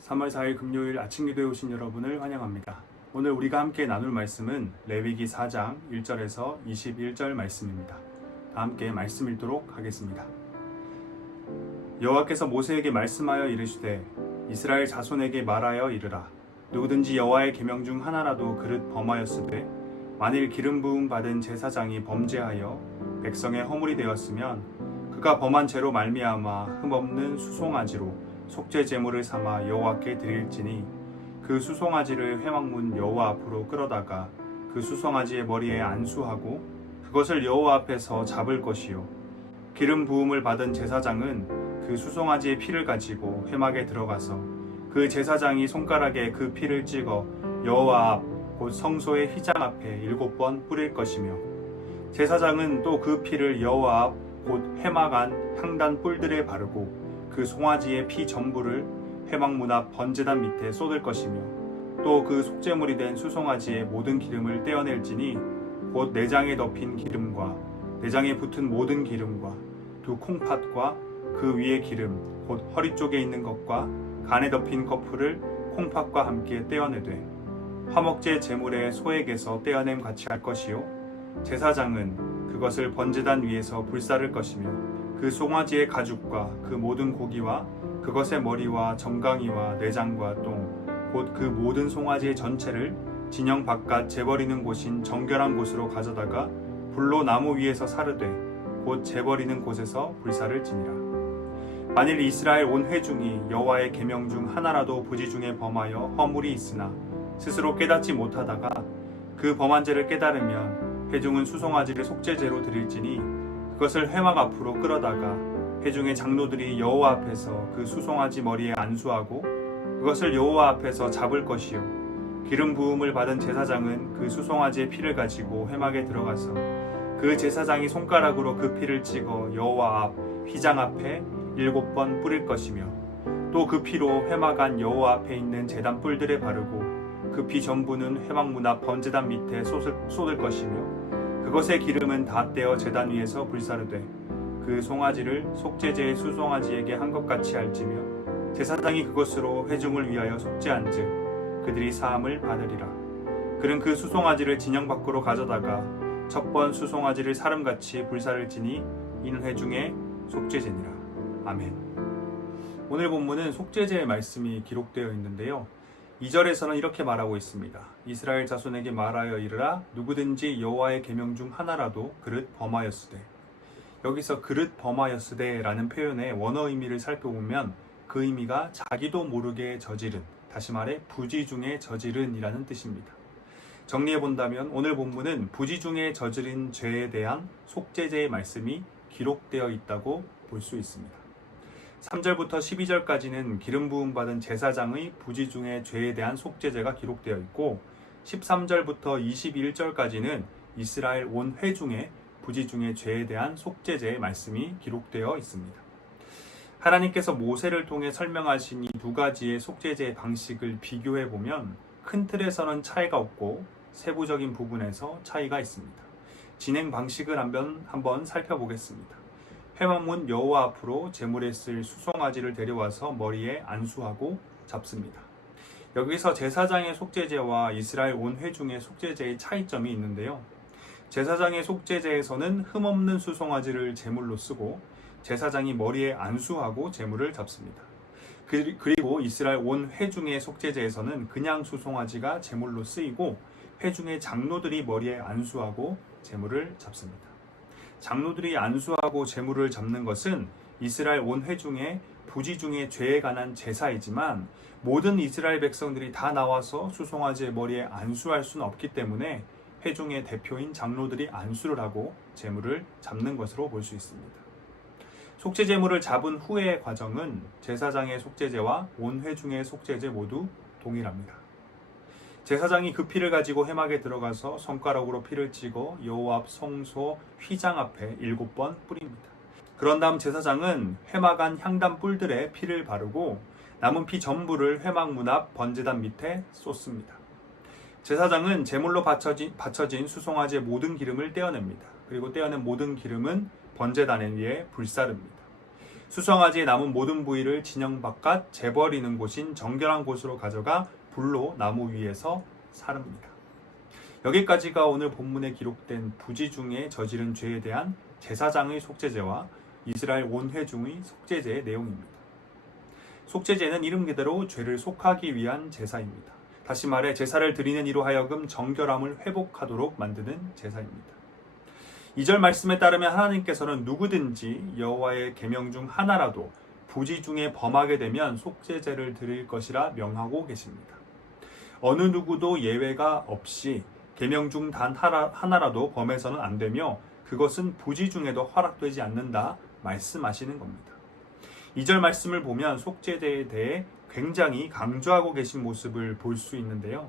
3월 4일 금요일 아침 기도에 오신 여러분을 환영합니다. 오늘 우리가 함께 나눌 말씀은 레위기 4장 1절에서 21절 말씀입니다. 다 함께 말씀 읽도록 하겠습니다. 여호와께서 모세에게 말씀하여 이르시되 이스라엘 자손에게 말하여 이르라. 누구든지 여호와의 계명 중 하나라도 그릇 범하였으되 만일 기름 부음 받은 제사장이 범죄하여 백성의 허물이 되었으면 그가 범한 죄로 말미암아 흠없는 수송아지로 속죄 제물을 삼아 여호와께 드릴지니 그 수송아지를 회막문 여호와 앞으로 끌어다가 그 수송아지의 머리에 안수하고 그것을 여호와 앞에서 잡을 것이요 기름 부음을 받은 제사장은 그 수송아지의 피를 가지고 회막에 들어가서 그 제사장이 손가락에 그 피를 찍어 여호와 앞 곧 성소의 휘장 앞에 7번 뿌릴 것이며 제사장은 또 그 피를 여호와 앞 곧 회막 안 향단 뿔들에 바르고 그 송아지의 피 전부를 회막 문 앞 번제단 밑에 쏟을 것이며 또 그 속죄물이 된 수송아지의 모든 기름을 떼어낼지니 곧 내장에 덮인 기름과 내장에 붙은 모든 기름과 두 콩팥과 그 위의 기름 곧 허리 쪽에 있는 것과 간에 덮인 거풀을 콩팥과 함께 떼어내되 화목제 제물의 소액에서 떼어냄 같이 할 것이요 제사장은 그것을 번제단 위에서 불사를 것이며 그 송아지의 가죽과 그 모든 고기와 그것의 머리와 정강이와 내장과 똥 곧 그 모든 송아지의 전체를 진영 바깥 재버리는 곳인 정결한 곳으로 가져다가 불로 나무 위에서 사르되 곧 재버리는 곳에서 불사를 지니라. 만일 이스라엘 온 회중이 여호와의 계명 중 하나라도 부지 중에 범하여 허물이 있으나 스스로 깨닫지 못하다가 그 범한 죄를 깨달으면 회중은 수송아지를 속죄제로 드릴지니 그것을 회막 앞으로 끌어다가 회중의 장로들이 여호와 앞에서 그 수송아지 머리에 안수하고 그것을 여호와 앞에서 잡을 것이요 기름 부음을 받은 제사장은 그 수송아지의 피를 가지고 회막에 들어가서 그 제사장이 손가락으로 그 피를 찍어 여호와 앞 휘장 앞에 7번 뿌릴 것이며 또 그 피로 회막 안 여호와 앞에 있는 제단 뿔들에 바르고 그 피 전부는 회막 문 앞 번제단 밑에 쏟을 것이며 그것의 기름은 다 떼어 제단 위에서 불사르되 그 송아지를 속죄제의 수송아지에게 한 것 같이 할지며 제사장이 그것으로 회중을 위하여 속죄한즉 그들이 사함을 받으리라. 그는 그 수송아지를 진영 밖으로 가져다가 첫 번 수송아지를 사름같이 불사를 지니 이는 회중의 속죄제니라. 아멘. 오늘 본문은 속죄제의 말씀이 기록되어 있는데요. 2절에서는 이렇게 말하고 있습니다. 이스라엘 자손에게 말하여 이르라. 누구든지 여호와의 계명 중 하나라도 그릇 범하였으되. 여기서 그릇 범하였으되 라는 표현의 원어 의미를 살펴보면 그 의미가 자기도 모르게 저지른, 다시 말해 부지 중에 저지른 이라는 뜻입니다. 정리해 본다면 오늘 본문은 부지 중에 저지른 죄에 대한 속죄제의 말씀이 기록되어 있다고 볼 수 있습니다. 3절부터 12절까지는 기름 부음 받은 제사장의 부지 중의 죄에 대한 속죄제가 기록되어 있고 13절부터 21절까지는 이스라엘 온 회중의 부지 중의 죄에 대한 속죄제의 말씀이 기록되어 있습니다. 하나님께서 모세를 통해 설명하신 이 두 가지의 속죄제의 방식을 비교해 보면 큰 틀에서는 차이가 없고 세부적인 부분에서 차이가 있습니다. 진행 방식을 한번 살펴보겠습니다. 회막문 여호와 앞으로 제물에 쓸 수송아지를 데려와서 머리에 안수하고 잡습니다. 여기서 제사장의 속죄제와 이스라엘 온 회중의 속죄제의 차이점이 있는데요. 제사장의 속죄제에서는 흠없는 수송아지를 제물로 쓰고 제사장이 머리에 안수하고 제물을 잡습니다. 그리고 이스라엘 온 회중의 속죄제에서는 그냥 수송아지가 제물로 쓰이고 회중의 장로들이 머리에 안수하고 제물을 잡습니다. 장로들이 안수하고 제물을 잡는 것은 이스라엘 온 회중의 부지 중의 죄에 관한 제사이지만 모든 이스라엘 백성들이 다 나와서 수송아지의 머리에 안수할 수는 없기 때문에 회중의 대표인 장로들이 안수를 하고 제물을 잡는 것으로 볼 수 있습니다. 속죄 제물을 잡은 후의 과정은 제사장의 속죄제와 온 회중의 속죄제 모두 동일합니다. 제사장이 그 피를 가지고 회막에 들어가서 손가락으로 피를 찍어 여호와 앞 성소 휘장 앞에 7번 뿌립니다. 그런 다음 제사장은 회막 안 향단 뿔들에 피를 바르고 남은 피 전부를 회막 문 앞 번제단 밑에 쏟습니다. 제사장은 제물로 바쳐진 수송아지의 모든 기름을 떼어냅니다. 그리고 떼어낸 모든 기름은 번제단 위에 불사릅니다. 수송아지에 남은 모든 부위를 진영 바깥 재버리는 곳인 정결한 곳으로 가져가 불로 나무 위에서 사릅니다. 여기까지가 오늘 본문에 기록된 부지 중에 저지른 죄에 대한 제사장의 속죄제와 이스라엘 온 회중의 속죄제의 내용입니다. 속죄제는 이름 그대로 죄를 속하기 위한 제사입니다. 다시 말해 제사를 드리는 이로 하여금 정결함을 회복하도록 만드는 제사입니다. 2절 말씀에 따르면 하나님께서는 누구든지 여호와의 계명 중 하나라도 부지 중에 범하게 되면 속죄제를 드릴 것이라 명하고 계십니다. 어느 누구도 예외가 없이 계명 중 단 하나라도 범해서는 안 되며 그것은 부지 중에도 허락되지 않는다 말씀하시는 겁니다. 2절 말씀을 보면 속죄제에 대해 굉장히 강조하고 계신 모습을 볼 수 있는데요.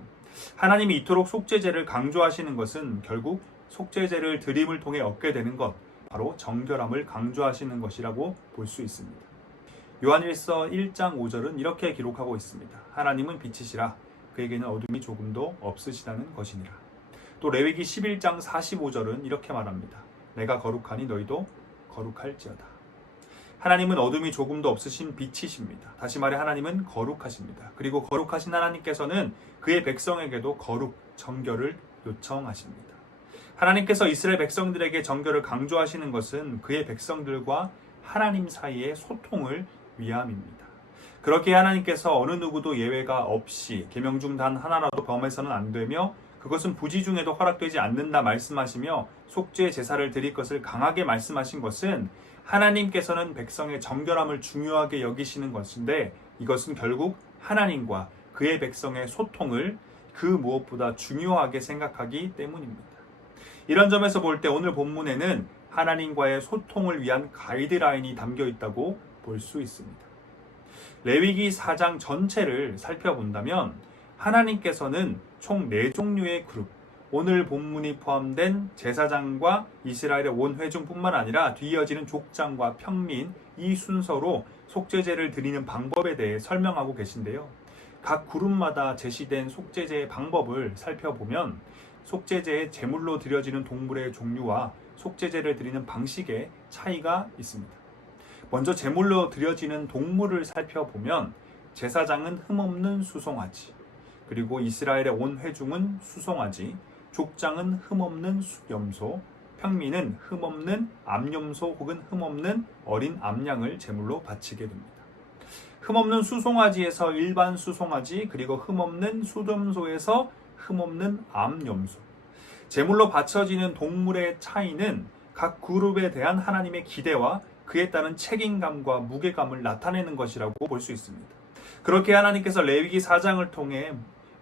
하나님이 이토록 속죄제를 강조하시는 것은 결국 속죄제를 드림을 통해 얻게 되는 것, 바로 정결함을 강조하시는 것이라고 볼 수 있습니다. 요한일서 1장 5절은 이렇게 기록하고 있습니다. 하나님은 빛이시라 그에게는 어둠이 조금도 없으시다는 것이니라. 또 레위기 11장 45절은 이렇게 말합니다. 내가 거룩하니 너희도 거룩할지어다. 하나님은 어둠이 조금도 없으신 빛이십니다. 다시 말해 하나님은 거룩하십니다. 그리고 거룩하신 하나님께서는 그의 백성에게도 거룩, 정결을 요청하십니다. 하나님께서 이스라엘 백성들에게 정결을 강조하시는 것은 그의 백성들과 하나님 사이의 소통을 위함입니다. 그렇게 하나님께서 어느 누구도 예외가 없이 계명 중 단 하나라도 범해서는 안 되며 그것은 부지 중에도 허락되지 않는다 말씀하시며 속죄 제사를 드릴 것을 강하게 말씀하신 것은 하나님께서는 백성의 정결함을 중요하게 여기시는 것인데 이것은 결국 하나님과 그의 백성의 소통을 그 무엇보다 중요하게 생각하기 때문입니다. 이런 점에서 볼 때 오늘 본문에는 하나님과의 소통을 위한 가이드라인이 담겨 있다고 볼 수 있습니다. 레위기 4장 전체를 살펴본다면 하나님께서는 총 4종류의 그룹, 오늘 본문이 포함된 제사장과 이스라엘의 온 회중뿐만 아니라 뒤이어지는 족장과 평민 이 순서로 속죄제를 드리는 방법에 대해 설명하고 계신데요. 각 그룹마다 제시된 속죄제의 방법을 살펴보면 속죄제의 제물로 드려지는 동물의 종류와 속죄제를 드리는 방식에 차이가 있습니다. 먼저 제물로 드려지는 동물을 살펴보면 제사장은 흠없는 수송아지, 그리고 이스라엘의 온 회중은 수송아지, 족장은 흠없는 염소, 평민은 흠없는 암염소 혹은 흠없는 어린 암양을 제물로 바치게 됩니다. 흠없는 수송아지에서 일반 수송아지, 그리고 흠없는 수염소에서 흠없는 암염소. 제물로 바쳐지는 동물의 차이는 각 그룹에 대한 하나님의 기대와 그에 따른 책임감과 무게감을 나타내는 것이라고 볼 수 있습니다. 그렇게 하나님께서 레위기 4장을 통해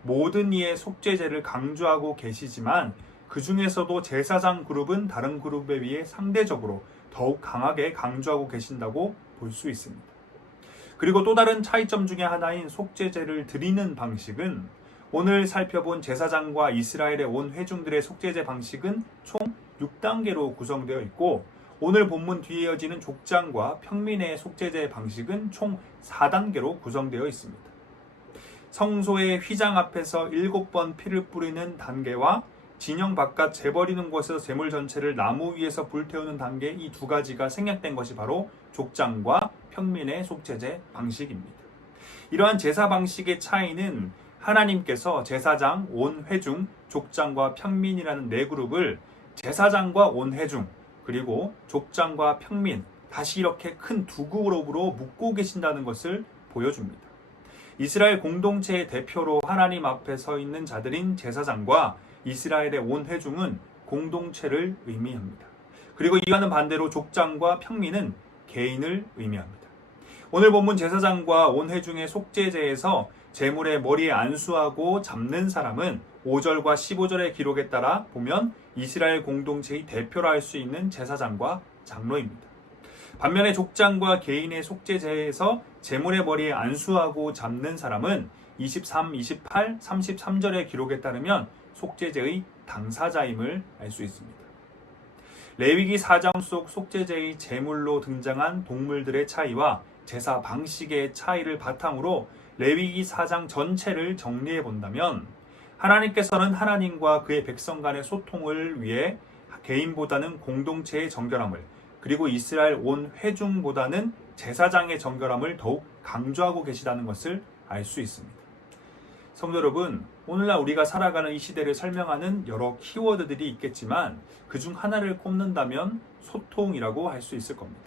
모든 이의 속죄제를 강조하고 계시지만 그 중에서도 제사장 그룹은 다른 그룹에 비해 상대적으로 더욱 강하게 강조하고 계신다고 볼 수 있습니다. 그리고 또 다른 차이점 중에 하나인 속죄제를 드리는 방식은 오늘 살펴본 제사장과 이스라엘의 온 회중들의 속죄제 방식은 총 6단계로 구성되어 있고 오늘 본문 뒤에 이어지는 족장과 평민의 속죄제 방식은 총 4단계로 구성되어 있습니다. 성소의 휘장 앞에서 7번 피를 뿌리는 단계와 진영 바깥 재버리는 곳에서 제물 전체를 나무 위에서 불태우는 단계 이 두 가지가 생략된 것이 바로 족장과 평민의 속죄제 방식입니다. 이러한 제사 방식의 차이는 하나님께서 제사장, 온 회중, 족장과 평민이라는 네 그룹을 제사장과 온 회중, 그리고 족장과 평민, 다시 이렇게 큰 두 그룹으로 묶고 계신다는 것을 보여줍니다. 이스라엘 공동체의 대표로 하나님 앞에 서 있는 자들인 제사장과 이스라엘의 온 회중은 공동체를 의미합니다. 그리고 이와는 반대로 족장과 평민은 개인을 의미합니다. 오늘 본문 제사장과 온 회중의 속죄제에서 제물의 머리에 안수하고 잡는 사람은 5절과 15절의 기록에 따라 보면 이스라엘 공동체의 대표라 할 수 있는 제사장과 장로입니다. 반면에 족장과 개인의 속죄제에서 제물의 머리에 안수하고 잡는 사람은 23, 28, 33절의 기록에 따르면 속죄제의 당사자임을 알 수 있습니다. 레위기 4장 속 속죄제의 제물로 등장한 동물들의 차이와 제사 방식의 차이를 바탕으로 레위기 4장 전체를 정리해 본다면 하나님께서는 하나님과 그의 백성 간의 소통을 위해 개인보다는 공동체의 정결함을, 그리고 이스라엘 온 회중보다는 제사장의 정결함을 더욱 강조하고 계시다는 것을 알 수 있습니다. 성도 여러분, 오늘날 우리가 살아가는 이 시대를 설명하는 여러 키워드들이 있겠지만 그중 하나를 꼽는다면 소통이라고 할 수 있을 겁니다.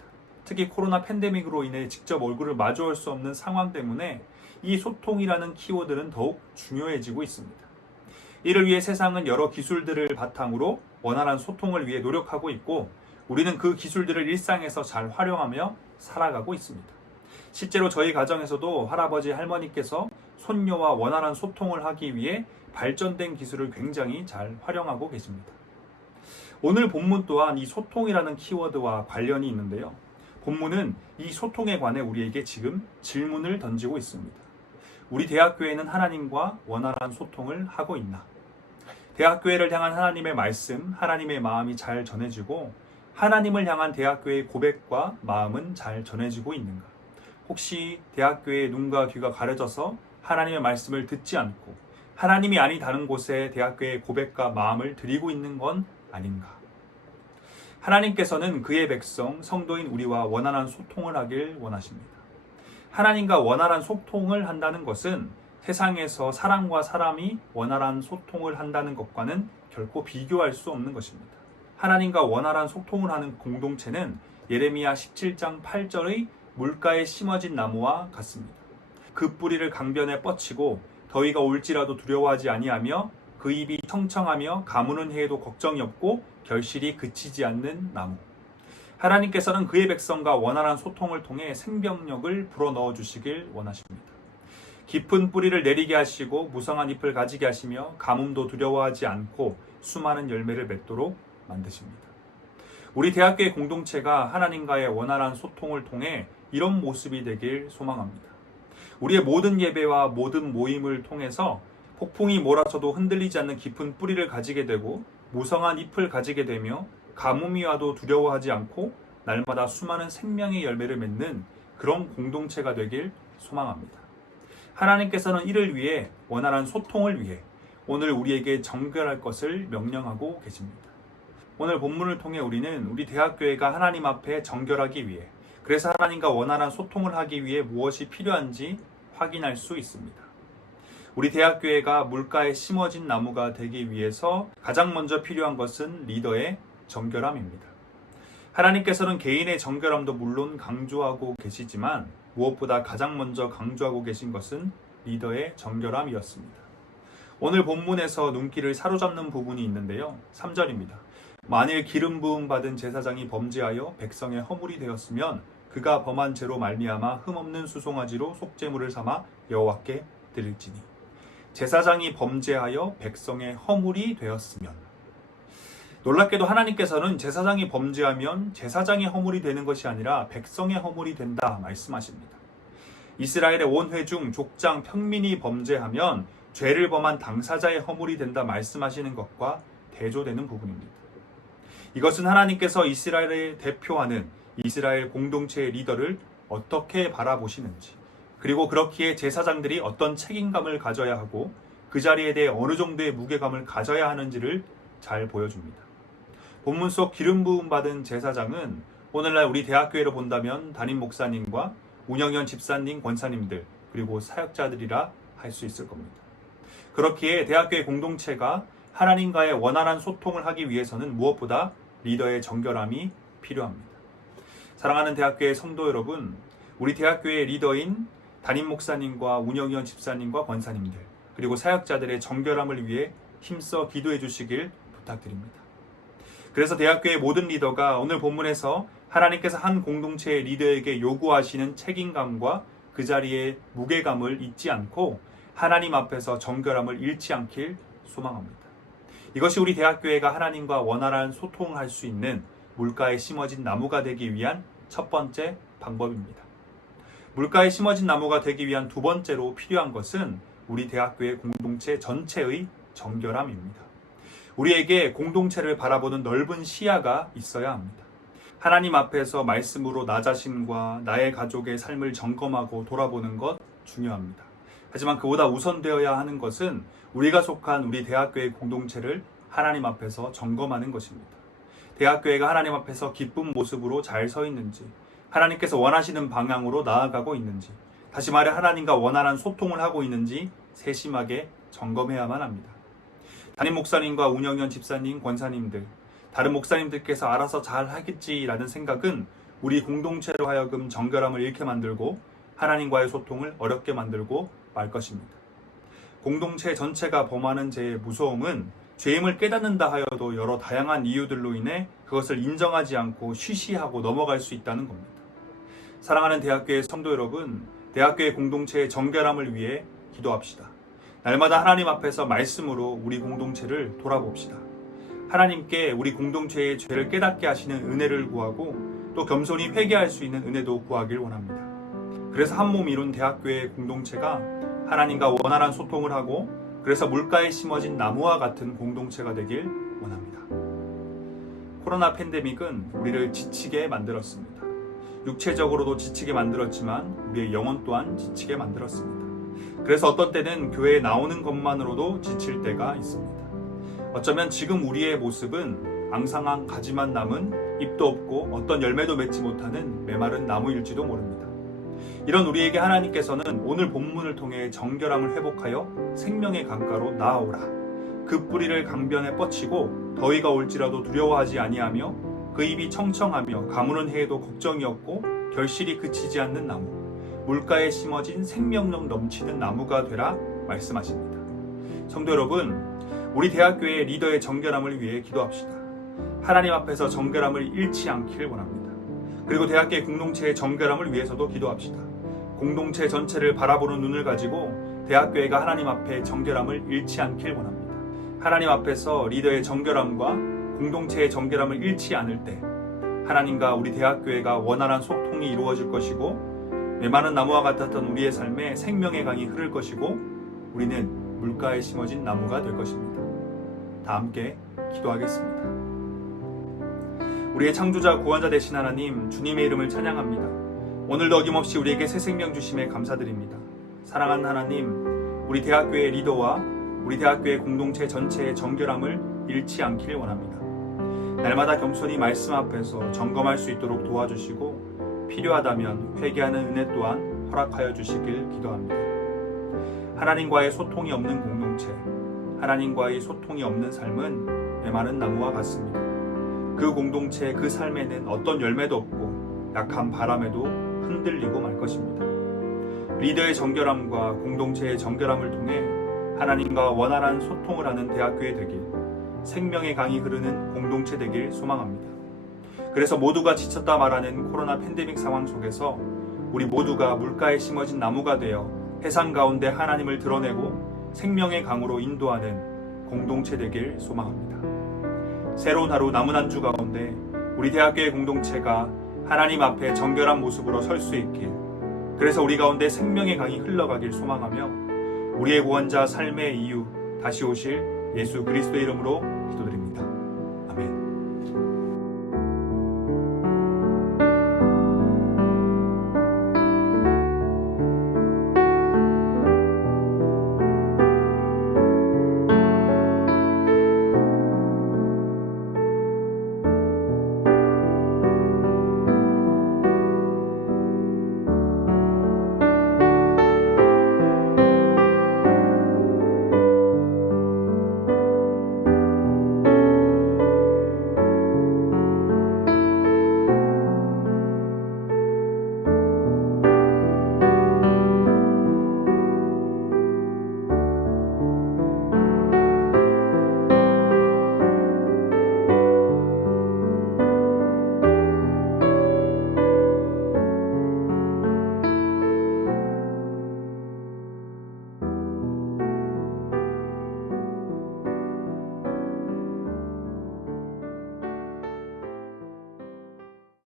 특히 코로나 팬데믹으로 인해 직접 얼굴을 마주할 수 없는 상황 때문에 이 소통이라는 키워드는 더욱 중요해지고 있습니다. 이를 위해 세상은 여러 기술들을 바탕으로 원활한 소통을 위해 노력하고 있고 우리는 그 기술들을 일상에서 잘 활용하며 살아가고 있습니다. 실제로 저희 가정에서도 할아버지 할머니께서 손녀와 원활한 소통을 하기 위해 발전된 기술을 굉장히 잘 활용하고 계십니다. 오늘 본문 또한 이 소통이라는 키워드와 관련이 있는데요. 본문은 이 소통에 관해 우리에게 지금 질문을 던지고 있습니다. 우리 대학교회는 하나님과 원활한 소통을 하고 있나? 대학교회를 향한 하나님의 말씀, 하나님의 마음이 잘 전해지고 하나님을 향한 대학교회의 고백과 마음은 잘 전해지고 있는가? 혹시 대학교회의 눈과 귀가 가려져서 하나님의 말씀을 듣지 않고 하나님이 아니 다른 곳에 대학교회의 고백과 마음을 드리고 있는 건 아닌가? 하나님께서는 그의 백성, 성도인 우리와 원활한 소통을 하길 원하십니다. 하나님과 원활한 소통을 한다는 것은 세상에서 사람과 사람이 원활한 소통을 한다는 것과는 결코 비교할 수 없는 것입니다. 하나님과 원활한 소통을 하는 공동체는 예레미야 17장 8절의 물가에 심어진 나무와 같습니다. 그 뿌리를 강변에 뻗치고 더위가 올지라도 두려워하지 아니하며 그 잎이 청청하며 가무는 해에도 걱정이 없고 결실이 그치지 않는 나무. 하나님께서는 그의 백성과 원활한 소통을 통해 생명력을 불어넣어 주시길 원하십니다. 깊은 뿌리를 내리게 하시고 무성한 잎을 가지게 하시며 가뭄도 두려워하지 않고 수많은 열매를 맺도록 만드십니다. 우리 대학교의 공동체가 하나님과의 원활한 소통을 통해 이런 모습이 되길 소망합니다. 우리의 모든 예배와 모든 모임을 통해서 폭풍이 몰아쳐도 흔들리지 않는 깊은 뿌리를 가지게 되고 무성한 잎을 가지게 되며 가뭄이 와도 두려워하지 않고 날마다 수많은 생명의 열매를 맺는 그런 공동체가 되길 소망합니다. 하나님께서는 이를 위해 원활한 소통을 위해 오늘 우리에게 정결할 것을 명령하고 계십니다. 오늘 본문을 통해 우리는 우리 대학교회가 하나님 앞에 정결하기 위해 그래서 하나님과 원활한 소통을 하기 위해 무엇이 필요한지 확인할 수 있습니다. 우리 대학교회가 물가에 심어진 나무가 되기 위해서 가장 먼저 필요한 것은 리더의 정결함입니다. 하나님께서는 개인의 정결함도 물론 강조하고 계시지만 무엇보다 가장 먼저 강조하고 계신 것은 리더의 정결함이었습니다. 오늘 본문에서 눈길을 사로잡는 부분이 있는데요. 3절입니다. 만일 기름 부음 받은 제사장이 범죄하여 백성의 허물이 되었으면 그가 범한 죄로 말미암아 흠없는 수송아지로 속죄물을 삼아 여호와께 드릴지니. 제사장이 범죄하여 백성의 허물이 되었으면. 놀랍게도 하나님께서는 제사장이 범죄하면 제사장의 허물이 되는 것이 아니라 백성의 허물이 된다 말씀하십니다. 이스라엘의 온 회중 족장 평민이 범죄하면 죄를 범한 당사자의 허물이 된다 말씀하시는 것과 대조되는 부분입니다. 이것은 하나님께서 이스라엘을 대표하는 이스라엘 공동체의 리더를 어떻게 바라보시는지, 그리고 그렇기에 제사장들이 어떤 책임감을 가져야 하고 그 자리에 대해 어느 정도의 무게감을 가져야 하는지를 잘 보여줍니다. 본문 속 기름 부음 받은 제사장은 오늘날 우리 대학교회로 본다면 담임 목사님과 운영위원 집사님, 권사님들, 그리고 사역자들이라 할 수 있을 겁니다. 그렇기에 대학교회 공동체가 하나님과의 원활한 소통을 하기 위해서는 무엇보다 리더의 정결함이 필요합니다. 사랑하는 대학교회 성도 여러분, 우리 대학교의 리더인 담임 목사님과 운영위원 집사님과 권사님들, 그리고 사역자들의 정결함을 위해 힘써 기도해 주시길 부탁드립니다. 그래서 대학교의 모든 리더가 오늘 본문에서 하나님께서 한 공동체의 리더에게 요구하시는 책임감과 그 자리의 무게감을 잊지 않고 하나님 앞에서 정결함을 잃지 않길 소망합니다. 이것이 우리 대학교회가 하나님과 원활한 소통을 할 수 있는 물가에 심어진 나무가 되기 위한 첫 번째 방법입니다. 물가에 심어진 나무가 되기 위한 두 번째로 필요한 것은 우리 대학교회 공동체 전체의 정결함입니다. 우리에게 공동체를 바라보는 넓은 시야가 있어야 합니다. 하나님 앞에서 말씀으로 나 자신과 나의 가족의 삶을 점검하고 돌아보는 것 중요합니다. 하지만 그보다 우선되어야 하는 것은 우리가 속한 우리 대학교의 공동체를 하나님 앞에서 점검하는 것입니다. 대학교회가 하나님 앞에서 기쁜 모습으로 잘 서 있는지, 하나님께서 원하시는 방향으로 나아가고 있는지, 다시 말해 하나님과 원활한 소통을 하고 있는지 세심하게 점검해야만 합니다. 담임 목사님과 운영위원 집사님, 권사님들, 다른 목사님들께서 알아서 잘 하겠지라는 생각은 우리 공동체로 하여금 정결함을 잃게 만들고 하나님과의 소통을 어렵게 만들고 말 것입니다. 공동체 전체가 범하는 죄의 무서움은 죄임을 깨닫는다 하여도 여러 다양한 이유들로 인해 그것을 인정하지 않고 쉬쉬하고 넘어갈 수 있다는 겁니다. 사랑하는 대학교의 성도 여러분, 대학교의 공동체의 정결함을 위해 기도합시다. 날마다 하나님 앞에서 말씀으로 우리 공동체를 돌아봅시다. 하나님께 우리 공동체의 죄를 깨닫게 하시는 은혜를 구하고 또 겸손히 회개할 수 있는 은혜도 구하길 원합니다. 그래서 한 몸 이룬 대학교의 공동체가 하나님과 원활한 소통을 하고 그래서 물가에 심어진 나무와 같은 공동체가 되길 원합니다. 코로나 팬데믹은 우리를 지치게 만들었습니다. 육체적으로도 지치게 만들었지만 우리의 영혼 또한 지치게 만들었습니다. 그래서 어떤 때는 교회에 나오는 것만으로도 지칠 때가 있습니다. 어쩌면 지금 우리의 모습은 앙상한 가지만 남은 잎도 없고 어떤 열매도 맺지 못하는 메마른 나무일지도 모릅니다. 이런 우리에게 하나님께서는 오늘 본문을 통해 정결함을 회복하여 생명의 강가로 나아오라. 그 뿌리를 강변에 뻗치고 더위가 올지라도 두려워하지 아니하며 그 잎이 청청하며 가무는 해에도 걱정이 없고 결실이 그치지 않는 나무, 물가에 심어진 생명력 넘치는 나무가 되라 말씀하십니다. 성도 여러분, 우리 대학교의 리더의 정결함을 위해 기도합시다. 하나님 앞에서 정결함을 잃지 않길 원합니다. 그리고 대학교의 공동체의 정결함을 위해서도 기도합시다. 공동체 전체를 바라보는 눈을 가지고 대학교회가 하나님 앞에 정결함을 잃지 않길 원합니다. 하나님 앞에서 리더의 정결함과 공동체의 정결함을 잃지 않을 때 하나님과 우리 대학교회가 원활한 소통이 이루어질 것이고 메마른 나무와 같았던 우리의 삶에 생명의 강이 흐를 것이고 우리는 물가에 심어진 나무가 될 것입니다. 다 함께 기도하겠습니다. 우리의 창조자 구원자 되신 하나님, 주님의 이름을 찬양합니다. 오늘도 어김없이 우리에게 새 생명 주심에 감사드립니다. 사랑하는 하나님, 우리 대학교의 리더와 우리 대학교의 공동체 전체의 정결함을 잃지 않길 원합니다. 날마다 겸손히 말씀 앞에서 점검할 수 있도록 도와주시고 필요하다면 회개하는 은혜 또한 허락하여 주시길 기도합니다. 하나님과의 소통이 없는 공동체, 하나님과의 소통이 없는 삶은 메마른 나무와 같습니다. 그 공동체, 그 삶에는 어떤 열매도 없고 약한 바람에도 흔들리고 말 것입니다. 리더의 정결함과 공동체의 정결함을 통해 하나님과 원활한 소통을 하는 대학교에 되길, 생명의 강이 흐르는 공동체 되길 소망합니다. 그래서 모두가 지쳤다 말하는 코로나 팬데믹 상황 속에서 우리 모두가 물가에 심어진 나무가 되어 해상 가운데 하나님을 드러내고 생명의 강으로 인도하는 공동체 되길 소망합니다. 새로운 하루 남은 한 주 가운데 우리 대학교의 공동체가 하나님 앞에 정결한 모습으로 설 수 있길, 그래서 우리 가운데 생명의 강이 흘러가길 소망하며 우리의 구원자 삶의 이유 다시 오실 예수 그리스도의 이름으로 기도드립니다.